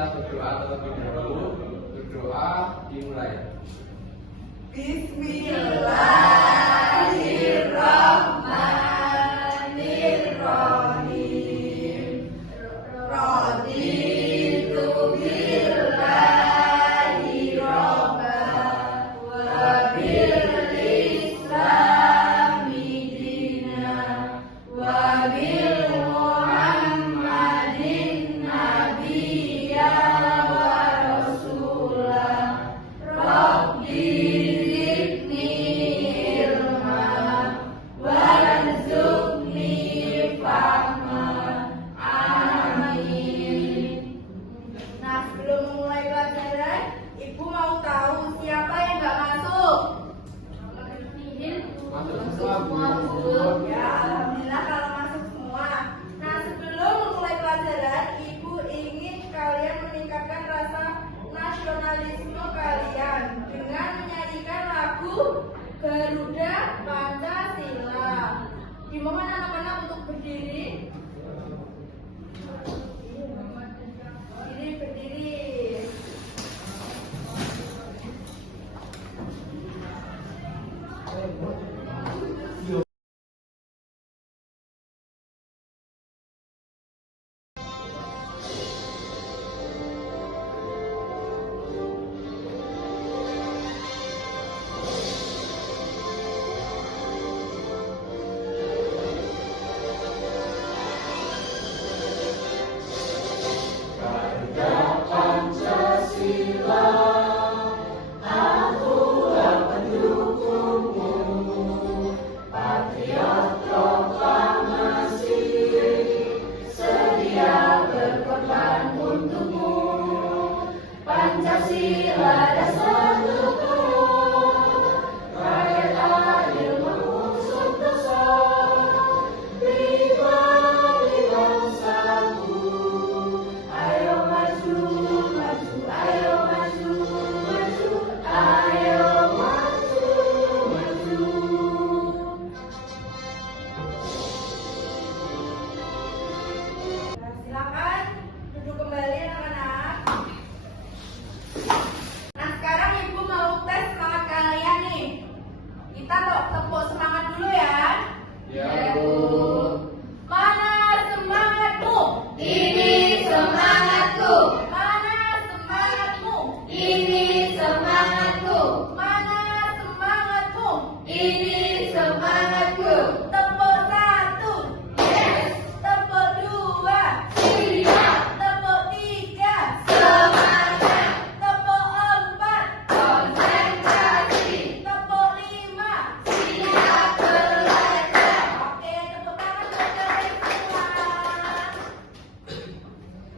kita berdoa terlebih dahulu. Berdoa dimulai. Bismillahirrahmanirrahim. Raditu billahi robban wa bil islami dinan wa bil muhammadin nabiyya wa rasulah. Rabbi zidni ilma warzuqni fahma. Amin. Nah, sebelum memulai pelajaran, Ibu mau tahu siapa yang nggak masuk? Masuk semua, Bu. Ya, alhamdulillah kalau masuk semua. Nah, sebelum memulai pelajaran, Ibu ingin kalian meningkatkan rasa nasionalisme kalian dengan menyanyikan lagu Garuda Pancasila. Dimohon anak-anak untuk berdiri. Berdiri. Pancasila dasar hukum, rakyat adil mengusung besar, pribadi bangsaku. Ayo maju, maju, ayo maju, maju, ayo maju, maju. Nah, silakan duduk kembali anak-anak. Nah, sekarang Ibu mau tes semangat kalian nih. Kita tepuk semangat dulu ya. Ya, Bu. Mana semangatmu? Ini semangatku, Mana semangatmu? ini semangatku, Mana semangatmu? ini semangatku. Tepuk satu, Yes, tepuk dua, siap, tepuk tiga, semangat, tepuk empat, konsentrasi, tepuk lima. siap belajar. Oke, tepuk tangan buat kalian semua.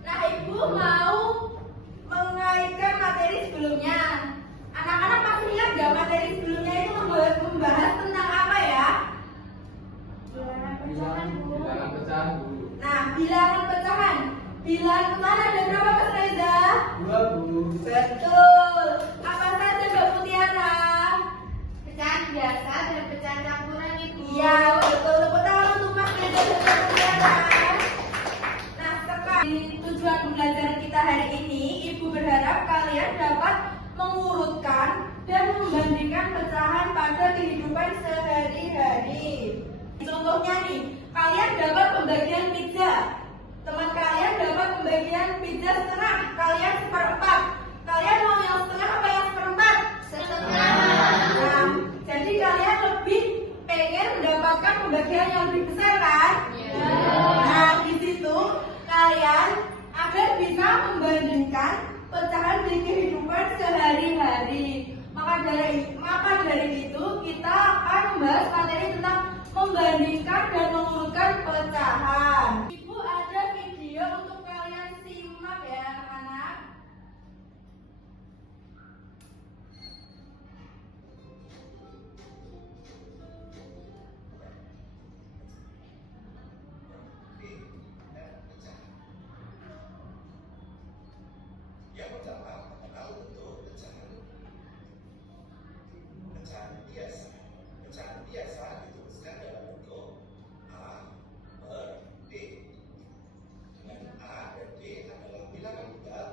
Nah, Ibu mau mengaitkan materi sebelumnya. Anak-anak masih ingat nggak materi sebelumnya itu membahas tentang apa ya? Bilangan pecahan, Bu. Bilangan pecahan, Bu. Nah, bilangan pecahan. Bilangan pecahan ada berapa, Mas Reza? 2, Bu. Betul. Apa saja, Mbak Mutiara? Pecahan biasa dan pecahan campuran, Ibu. Iya, betul. Tepuk tangan untuk Mas Reza dan Mbak Mutiara. Nah, sekarang tujuan pembelajaran kita hari ini, Ibu berharap kalian dapat mengurutkan dan membandingkan pecahan pada kehidupan sehari-hari. Contohnya nih, kalian dapat pembagian pizza. Teman kalian dapat pembagian pizza setengah, kalian seperempat. Kalian mau yang setengah apa yang seperempat? Setengah. Nah, jadi kalian lebih pengen mendapatkan pembagian yang lebih besar kan? Ya. Nah, di situ kalian agar bisa membandingkan pecahan di kehidupan sehari-hari. Maka dari itu kita akan membahas materi tentang membandingkan dan mengurutkan pecahan. Ibu ada video untuk kalian simak ya anak-anak. Yang pertama mengenal bentuk pecahan. Pecahan biasa. Pecahan biasa dituliskan dalam bentuk A, B, D. Dengan A dan D adalah bilangan bulat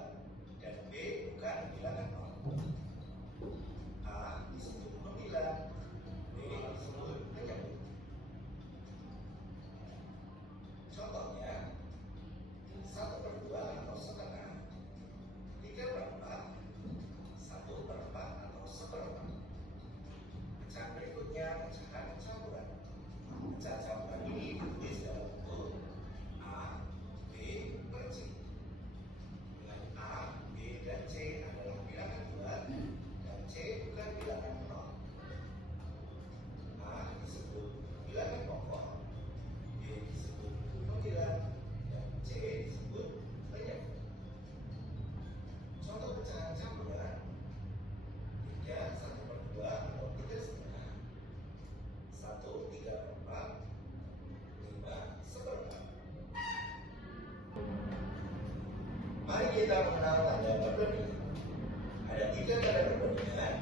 Mari kita mengenal tanda perbandingan. Ada 3 tanda perbandingan.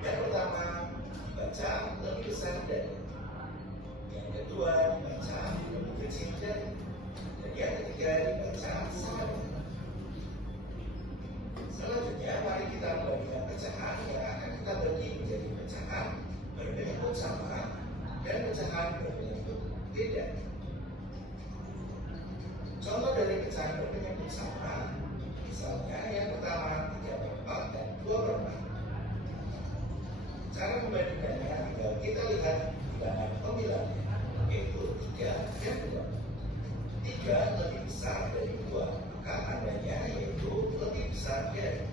Yang pertama, dibaca lebih besar dari. Yang kedua, dibaca lebih kecil dari. Dan yang ketiga, dibaca sangat. Selanjutnya, mari kita membandingkan pecahan yang akan kita bagi menjadi pecahan berbentuk sama dan pecahan berbentuk beda. Contoh dari pecahan berbentuk sama, misalnya yang pertama 3/4 dan 2/4. Cara membandingkannya tinggal kita lihat bilangan pemilahnya, yaitu 3 dan 2. 3 lebih besar dari 2, maka tandanya yaitu lebih besar dari.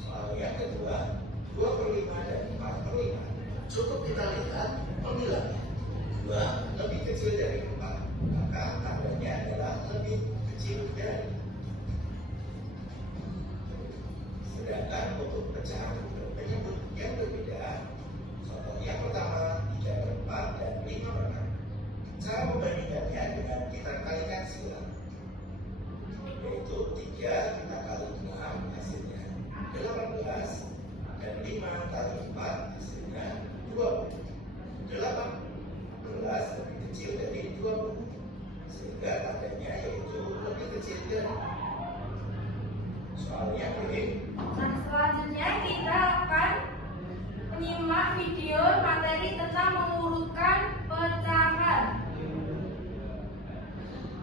Soal yang kedua, 2/5 dan 4/5. Cukup kita lihat pemilahnya. 2 lebih kecil dari 4, maka tandanya adalah lebih kecil dari. Sedangkan untuk pecahan berbentuk yang berbeda, contoh yang pertama 3/4 dan 5/6. Cara membandingkannya dengan kita kalikan silang, yaitu 3 kita kali 6 hasilnya 18 dan 5 kali 4 hasilnya 20. 18 lebih kecil dari 20, sehingga tandanya yaitu lebih kecil dari. Soalnya boleh. Nah, selanjutnya kita akan menyimak video materi tentang mengurutkan pecahan.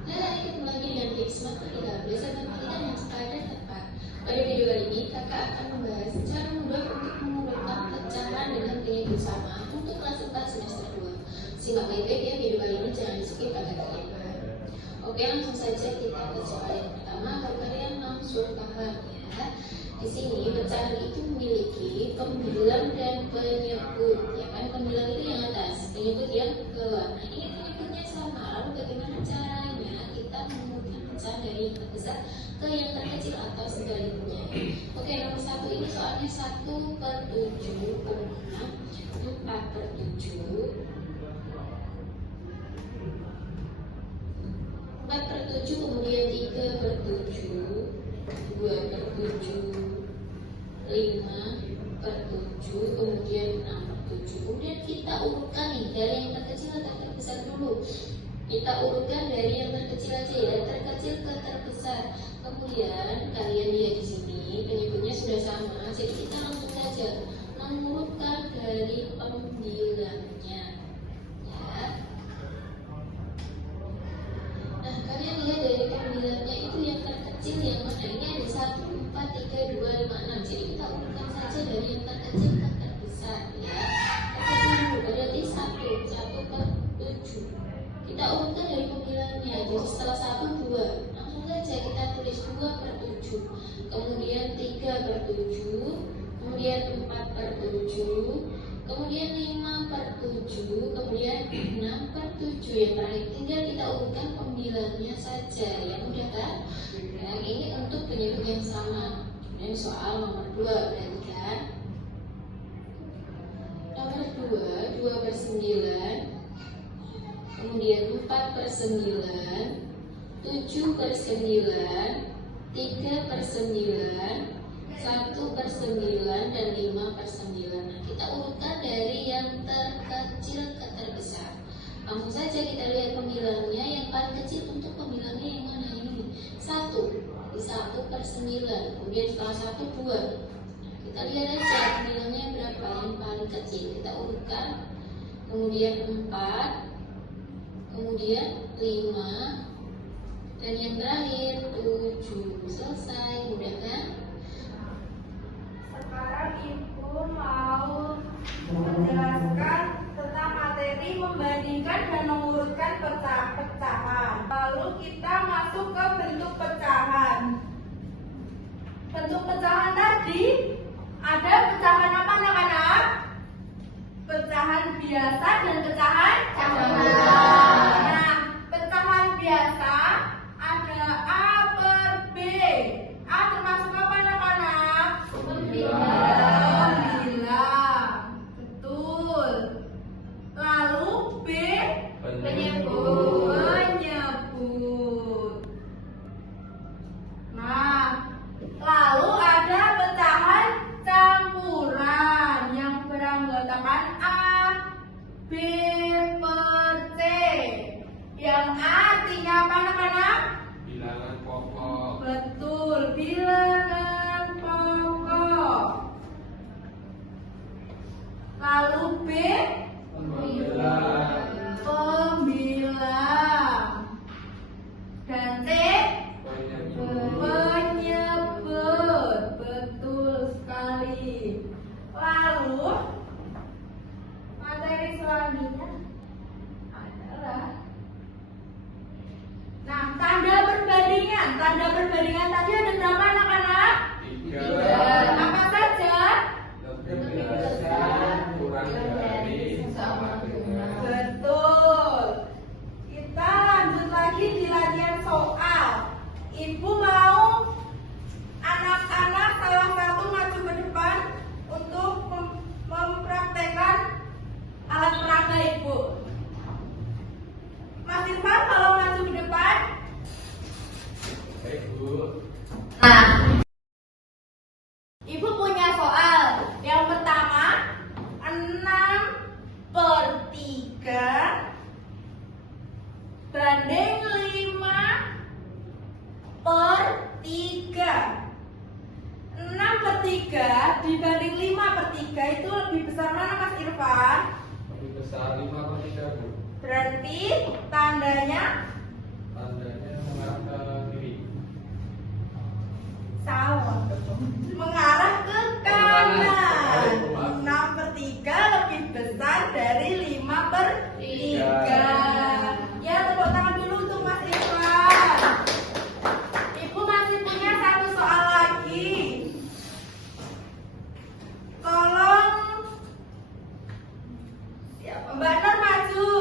Dalam ikut membagi dengan tips matematika berdasarkan pilihan yang secara dan tepat. Pada video kali ini, kakak akan membahas cara mudah untuk mengurutkan pecahan dengan penyebut sama untuk kelas 4 semester 2. Simak baik-baik ya video kali ini, jangan di-skip agar kalian paham. Oke, langsung saja kita ke soal yang pertama agar kalian langsung paham ya. Di sini pecahan itu memiliki pembilang dan penyebut, ya kan? Pembilang itu yang atas, penyebut yang bawah. Nah, ini penyebutnya sama. Lalu bagaimana caranya kita mengurutkan pecahan dari yang terbesar ke yang terkecil atau sebaliknya? Oke, nomor 1 ini soalnya 1/7, 4/7. 4/7, kemudian 3/7, 2/7, 5/7, kemudian 6/7. Kemudian kita urutkan nih dari yang terkecil ke terbesar dulu. Kita urutkan dari yang terkecil aja ya, terkecil ke terbesar. Kemudian kalian lihat di sini penyebutnya sudah sama, jadi kita langsung saja mengurutkan dari pembilangnya. Ya. Nah, kalian lihat dari pembilangnya itu yang terkecil yang mana? Ini ada 1, 4, 3, 2, 5, 6. Jadi kita urutkan saja dari yang terkecil ke terbesar ya. Terkecil dulu berarti 1/7. Kita urutkan dari pembilangnya. Jadi setelah 1, 2. Langsung saja kita tulis 2/7. Kemudian 3/7. Kemudian 4/7. Kemudian 5/7, kemudian 6/7. Yang terakhir tinggal kita urutkan pembilangnya saja. Ya mudah kan? Nah, ini untuk penyebut yang sama. Kemudian soal nomor 2 berarti kan? Nomor 2, 2/9. Kemudian 4/9, 7/9, 3/9, 1/9, dan 5/9. Nah, kita urutkan dari yang terkecil ke terbesar. Langsung saja kita lihat pembilangnya. Yang paling kecil untuk pembilangnya yang mana ini? 1. Di 1/9. Kemudian setelah 1, 2. Nah, kita lihat aja pembilangnya berapa yang paling kecil. Kita urutkan. Kemudian 4. Kemudian 5. Dan yang terakhir 7. Selesai. Mudah kan? Sekarang Ibu mau menjelaskan tentang materi membandingkan dan mengurutkan pecahan. Lalu kita masuk ke bentuk pecahan. Bentuk pecahan tadi ada pecahan apa anak-anak? Pecahan biasa dan pecahan campuran. Nah, pecahan biasa ada A per B. A termasuk apa anak-anak? Pembilang. Betul. Lalu B penyebut. artinya apa anak-anak? Bilangan pokok. Betul, bilangan pokok. Lalu B, Pembilang. pembilang. Dan T, Penyebut. penyebut. Betul sekali. Lalu materi selanjutnya adalah tanda perbandingan. Tanda perbandingan tadi ada berapa anak-anak? 3. Apa saja? Lebih besar, kurang dari, sama dengan. Betul. Kita lanjut lagi di latihan soal. Ibu mau anak-anak salah satu maju ke depan untuk mempraktekkan alat peraga ibu. Mas Irfan kalau maju ke depan. Baik, Bu. Nah, ibu punya soal. Yang pertama, 6/3 banding 5/3. 6/3 dibanding 5/3 itu lebih besar mana Mas Irfan? Lebih besar 5/3, Bu. Berarti tandanya Tandanya mengarah ke kiri. salah. Mengarah ke kanan. 6/3 lebih besar dari 5/3. Ya, tepuk tangan dulu untuk Mas Irfan. Ibu masih punya satu soal lagi. Tolong siapa? Mbak Nur maju.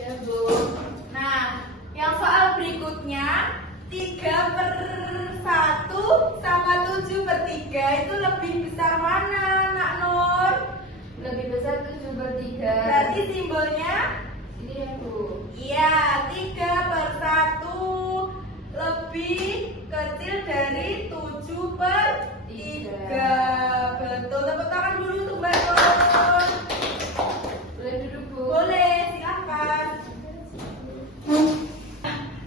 Ya, Bu. Nah, yang soal berikutnya 3/1 sama 7/3 itu lebih besar mana, Nak Nur? Lebih besar 7/3. Berarti simbolnya Ini ya, Bu. iya, 3/1 lebih kecil dari 7/3. Betul, tepuk tangan dulu untuk Mbak Nur. Boleh duduk, Bu. Boleh, silakan.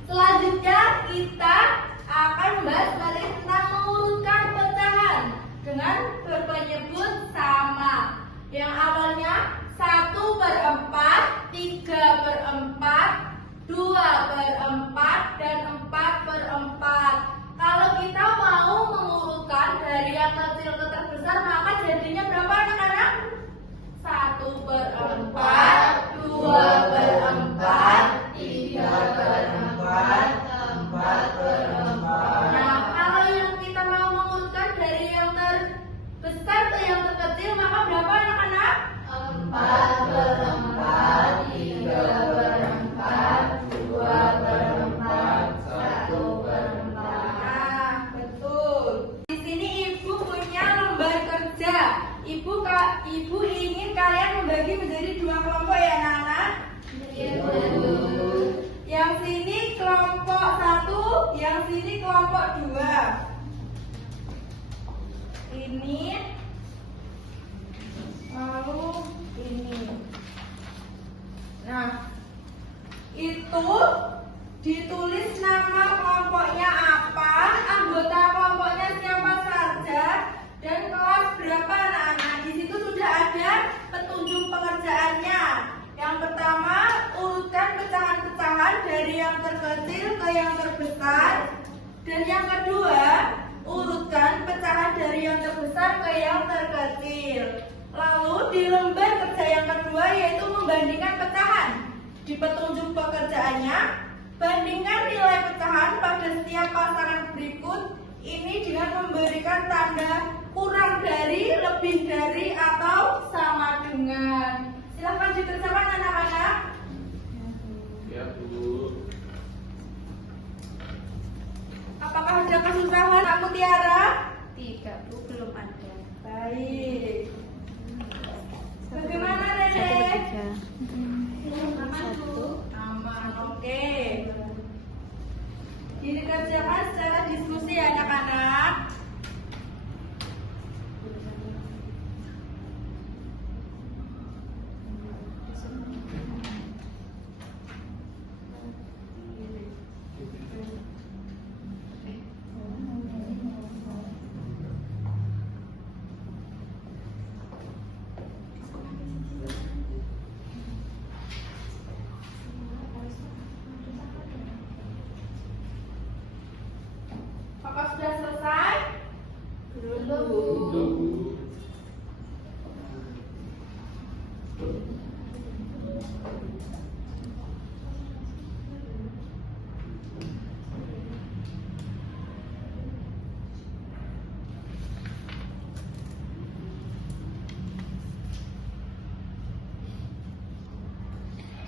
Selanjutnya kita akan membahas materi tentang mengurutkan pecahan dengan berpenyebut sama. Yang awalnya 1/4, 3/4, 2/4, dan 4/4. Kalau kita mau mengurutkan dari yang kecil ke terbesar, maka jadinya berapa anak-anak? 1/4, 2/4, 3/4, 4/4. Nah, kalau yang kita mau mengurutkan dari yang terbesar ke yang terkecil, maka berapa anak-anak? 4/4, 3/4, 2/4, 1/4. Nah, betul. Di sini ibu punya lembar kerja. Ibu ingin kalian membagi menjadi 2 kelompok ya, anak-anak. Iya, Bu. Yang sini kelompok 1, yang sini kelompok 2. Ini lalu ini. Nah, itu ditulis nama kelompoknya apa, anggota kelompoknya siapa saja, dan kelas berapa anak-anak. Di situ sudah ada petunjuk pengerjaannya. Yang pertama, urutkan pecahan-pecahan dari yang terkecil ke yang terbesar. Dan yang kedua, urutkan pecahan dari yang terbesar ke yang terkecil. Lalu di lembar kerja yang kedua yaitu membandingkan pecahan. Di petunjuk pekerjaannya, bandingkan nilai pecahan pada setiap pasangan berikut ini dengan memberikan tanda kurang dari, lebih dari, atau sama dengan. Silahkan dikerjakan anak-anak. Ya, Bu. Apakah ada kesusahan Kak Mutiara? Tidak, Bu, belum ada. Baik. Bagaimana Dede? Aman, Bu. Aman, oke. Dikerjakan secara diskusi ya anak-anak. Bu.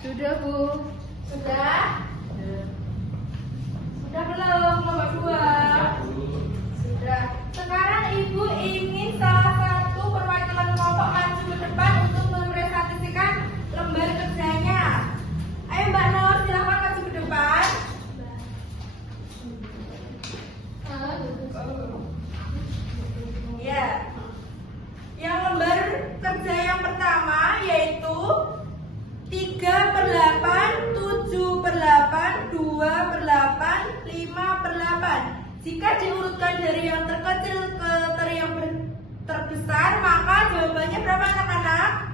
Sudah Bu. Sudah? Sudah belum nomor 2? Sudah. Sekarang Ibu ingin salah satu perwakilan kelompok maju ke depan untuk mempresentasikan lembar kerjanya. Ayo Mbak Nur, silakan maju ke depan. Ya. Yang lembar kerja yang pertama yaitu 3/8, 7/8, 2/8, 5/8. Jika diurutkan dari yang terkecil ke yang terbesar, maka jawabannya berapa anak-anak?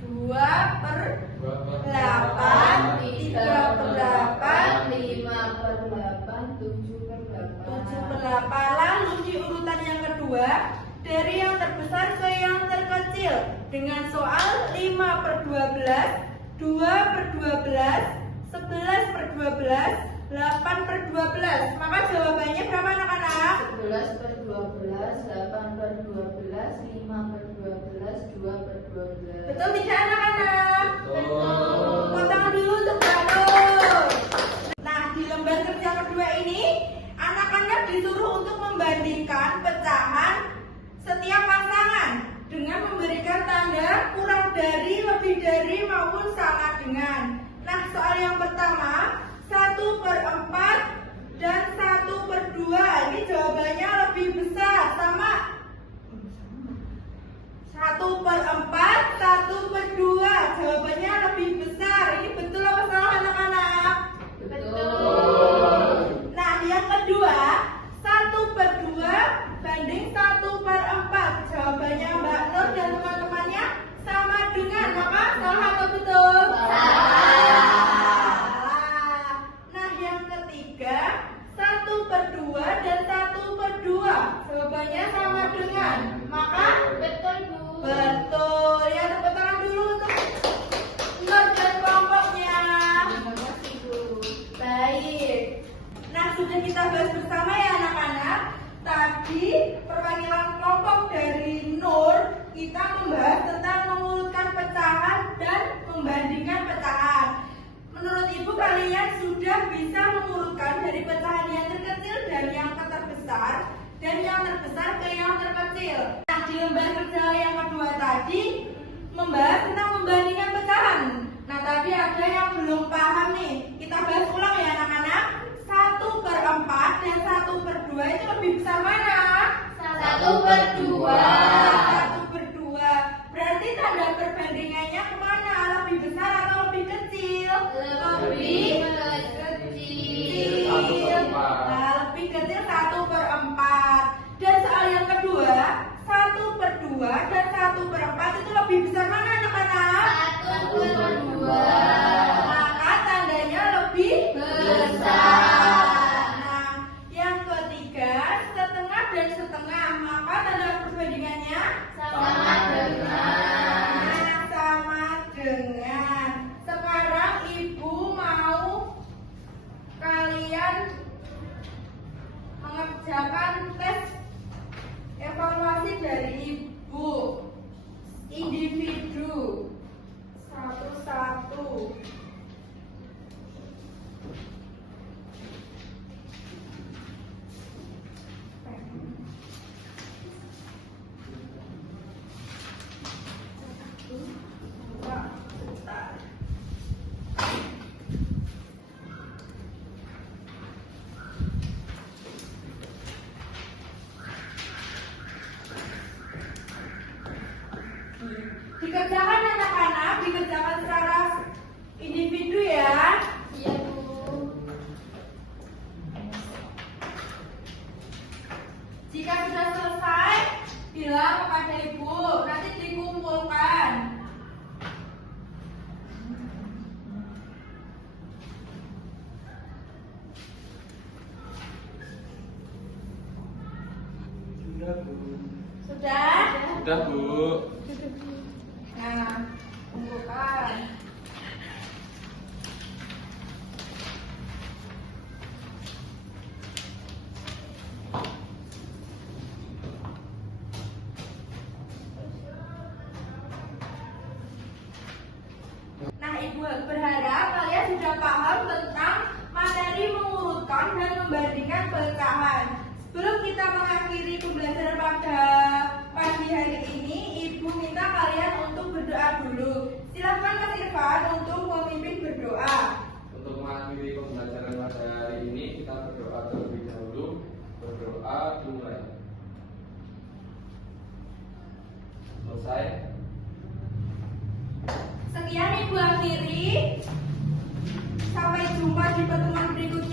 2/8, 3/8, 5/8, 7/8. 7/8. Lalu di urutan yang kedua, dari yang terbesar ke yang terkecil dengan soal 5/12, 2/12, 11/12, 8/12. Maka jawabannya berapa anak-anak? 11/12, 8/12, 5/12, 2/12. Betul tidak anak-anak? Betul. Potong dulu untuk Nur. Nah, di lembar kerja kedua ini, anak-anak disuruh untuk membandingkan pecahan setiap pasangan dengan memberikan tanda kurang dari, lebih dari, maupun sama dengan. Nah, soal yang pertama 1/4 dan 1/2. Ini jawabannya lebih besar, sama 1/4, 1/2. Jawabannya lebih besar. Ini betul apa salah anak-anak? Betul. Nah, yang kedua 1/2 banding 1/4. Jawabannya Mbak Nur dan teman-temannya sama dengan. Maka salah atau betul? Salah. Nah, yang ketiga 1/2 dan 1/2. Jawabannya sama dengan. Maka Betul, Bu. betul. Ya, tepuk tangan dulu untuk Nur dan kelompoknya. Terima kasih, Bu. Baik. Nah, sudah kita bahas bersama ya anak-anak. Tadi perwakilan kelompok dari Nur, kita membahas tentang mengurutkan pecahan dan membandingkan pecahan. Menurut Ibu, kalian sudah bisa mengurutkan dari pecahan yang terkecil dan yang terbesar, dan yang terbesar ke yang terkecil. Nah, di lembar kerja yang kedua tadi membahas tentang membandingkan pecahan. Nah, tadi ada yang belum paham nih. Kita bahas ulang ya anak-anak. 1/4 dan 1/2 itu lebih besar mana? 1/2. 1/2. Berarti tanda perbandingannya kemana? Lebih besar atau lebih kecil? Lebih kecil. 1/4. Nah, lebih kecil 1/4. Dan soal yang kedua 1/2 dan 1/4 itu lebih besar mana anak-anak? 1/2. Maka tandanya lebih Besar. Nah, yang ketiga setengah dan setengah. Maka tanda perbandingannya Sama dengan. Nah, sama dengan. Sekarang Ibu mau kalian mengerjakan tes evaluasi dari Ibu individu satu-satu. Dikerjakan anak-anak, dikerjakan secara individu ya. Iya, Bu. Jika sudah selesai, bilang kepada Ibu, nanti dikumpulkan. Sudah, Bu. Sudah? Sudah, Bu. Nah, kumpulkan. Nah, Ibu berharap kalian sudah paham tentang materi mengurutkan dan membandingkan pecahan. Sebelum kita mengakhiri pembelajaran pada pagi hari ini, Ibu minta kalian untuk berdoa dulu. Silakan Mas Irfan untuk memimpin berdoa. Untuk mengakhiri pembelajaran pada hari ini, kita berdoa terlebih dahulu. Berdoa dimulai. Selesai. Sekian Ibu akhiri. Sampai jumpa di pertemuan berikutnya.